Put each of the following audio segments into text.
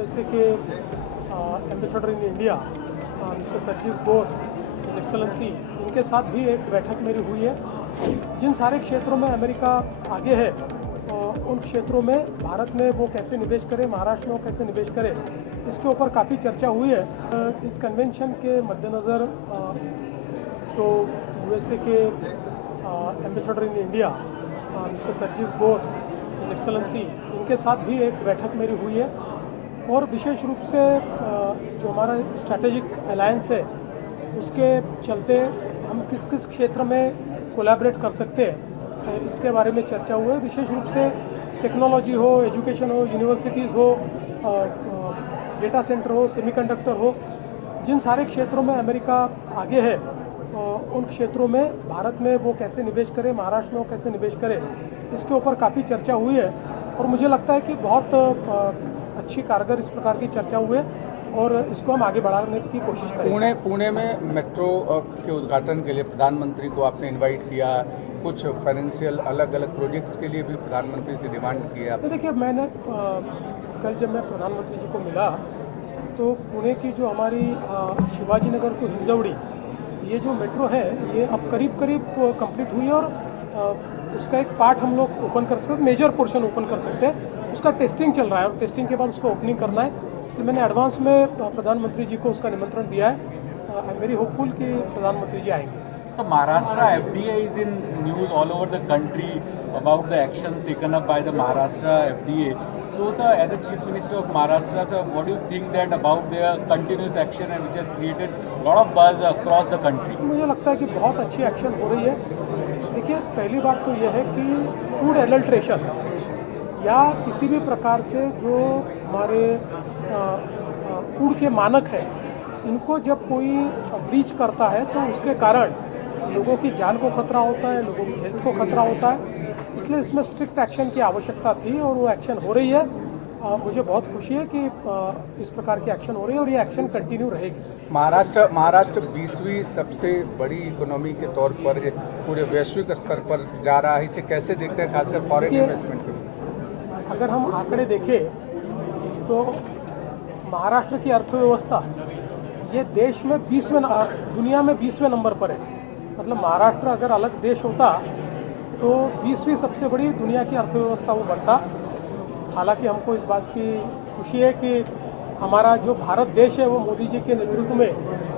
USA के ambassador in India mister Sarjeev Gaur, his excellency, इनके साथ भी एक बैठक मेरी हुई है। जिन सारे क्षेत्रों में अमेरिका आगे है उन क्षेत्रों में भारत में वो कैसे निवेश करे, महाराष्ट्र में वो कैसे निवेश करे, इसके ऊपर काफ़ी चर्चा हुई है। इस कन्वेंशन के मद्देनज़र जो यूएसए के ambassador in India mister Sarjeev Gaur, his excellency, इनके साथ भी एक बैठक मेरी हुई है और विशेष रूप से जो हमारा स्ट्रैटेजिक अलायंस है उसके चलते हम किस किस क्षेत्र में कोलैबोरेट कर सकते हैं इसके बारे में चर्चा हुई है। विशेष रूप से टेक्नोलॉजी हो, एजुकेशन हो, यूनिवर्सिटीज़ हो, डेटा सेंटर हो, सेमीकंडक्टर हो, जिन सारे क्षेत्रों में अमेरिका आगे है उन क्षेत्रों में भारत में वो कैसे निवेश करे, महाराष्ट्र में वो कैसे निवेश करे, इसके ऊपर काफ़ी चर्चा हुई है और मुझे लगता है कि बहुत अच्छी कारगर इस प्रकार की चर्चा हुई है और इसको हम आगे बढ़ाने की कोशिश करेंगे। पुणे में मेट्रो के उद्घाटन के लिए प्रधानमंत्री को आपने इनवाइट किया, कुछ फाइनेंशियल अलग अलग प्रोजेक्ट्स के लिए भी प्रधानमंत्री से डिमांड की है। देखिए, मैंने कल जब मैं प्रधानमंत्री जी को मिला तो पुणे की जो हमारी शिवाजी नगर टू हिंजवड़ी ये जो मेट्रो है ये अब करीब कंप्लीट हुई है और उसका एक पार्ट हम लोग ओपन कर सकते हैं, मेजर पोर्शन ओपन कर सकते हैं। उसका टेस्टिंग चल रहा है और टेस्टिंग के बाद उसको ओपनिंग करना है, इसलिए मैंने एडवांस में प्रधानमंत्री जी को उसका निमंत्रण दिया है। आई एम वेरी होपफुल कि प्रधानमंत्री जी आएंगे। So Maharashtra FDA is in news all over the country about the action taken up by the Maharashtra FDA. So sir, as the Chief Minister of Maharashtra, sir, what do you think that about their continuous action and which has created a lot of buzz across the country? मुझे लगता है कि बहुत अच्छी action हो रही है। देखिए, पहली बात तो यह है कि फूड एडल्ट्रेशन या किसी भी प्रकार से जो हमारे फूड के मानक है इनको जब कोई ब्रीच करता है तो उसके कारण लोगों की जान को खतरा होता है, लोगों की हेल्थ को खतरा होता है, इसलिए इसमें स्ट्रिक्ट एक्शन की आवश्यकता थी और वो एक्शन हो रही है। मुझे बहुत खुशी है कि इस प्रकार की एक्शन हो रही है और ये एक्शन कंटिन्यू रहेगी। महाराष्ट्र 20वीं सबसे बड़ी इकोनॉमी के तौर पर पूरे वैश्विक स्तर पर जा रहा है, इसे कैसे देखते हैं, खासकर फॉरेन इन्वेस्टमेंट के? अगर हम आंकड़े देखें तो महाराष्ट्र की अर्थव्यवस्था ये देश में दुनिया में 20वें नंबर पर है। मतलब महाराष्ट्र अगर अलग देश होता तो 20वीं सबसे बड़ी दुनिया की अर्थव्यवस्था वो बनता। हालांकि हमको इस बात की खुशी है कि हमारा जो भारत देश है वो मोदी जी के नेतृत्व में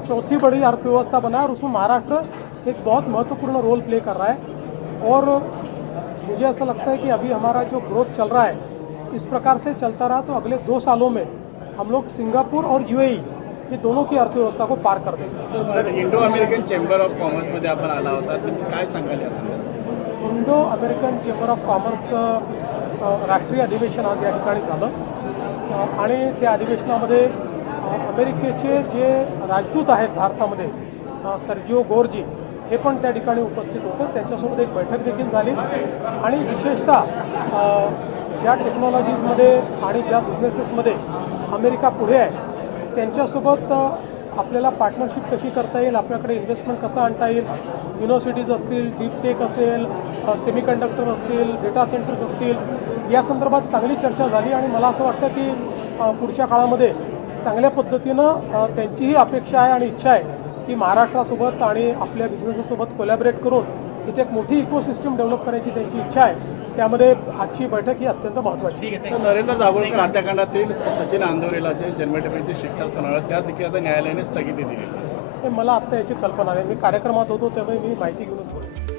चौथी बड़ी अर्थव्यवस्था बना है और उसमें महाराष्ट्र एक बहुत महत्वपूर्ण रोल प्ले कर रहा है। और मुझे ऐसा लगता है कि अभी हमारा जो ग्रोथ चल रहा है इस प्रकार से चलता रहा तो अगले 2 सालों में हम लोग सिंगापुर और यूएई ये दोनों की अर्थव्यवस्था को पार कर देंगे। Sir, Indo American chamber of कॉमर्समध्ये आपण आला होता, तर काय सांगाल या संदर्भात? Indo American chamber of commerce राष्ट्रीय अधिवेशन आज या ठिकाणी झालं आणि त्या अधिवेशनामध्ये अमेरिकेचे जे राजदूत आहेत भारतामध्ये सर्जिओ गोरजी हे पण त्या ठिकाणी उपस्थित होते। त्यांच्यासोबत एक बैठक देखील झाली आणि विशेषतः ज्या टेक्नॉलॉजीजमध्ये आणि ज्या बिझनेसेसमध्ये अमेरिका पुढे आहे त्यांच्यासोबत आपल्याला पार्टनरशिप कशी करता येईल, आपल्याकडे इन्व्हेस्टमेंट कसं आणता येईल, युनिव्हर्सिटीज असतील, डीप टेक असेल, सेमीकंडक्टर असतील, डेटा सेंटर्स असतील, या संदर्भात चांगली चर्चा झाली आणि मला असं वाटतं की पुढच्या काळामध्ये चांगल्या पद्धतीनं त्यांचीही अपेक्षा आहे आणि इच्छा आहे की महाराष्ट्रासोबत आणि आपल्या बिझनेससोबत कोलॅबोरेट करून इथे एक मोठी इकोसिस्टम डेव्हलप करायची त्यांची इच्छा आहे। त्यामध्ये आजची बैठक ही अत्यंत महत्त्वाची आहे। तर नरेंद्र दाभोळकर हत्याकांडातील सचिन अंदोरेला जे जन्मठेपेची शिक्षा सुनावली त्या देखील आता न्यायालयाने स्थगिती दिली। मला आत्ता याची कल्पना नाही, मी कार्यक्रमात होतो त्यामुळे मी माहिती घेऊनच बोलतो।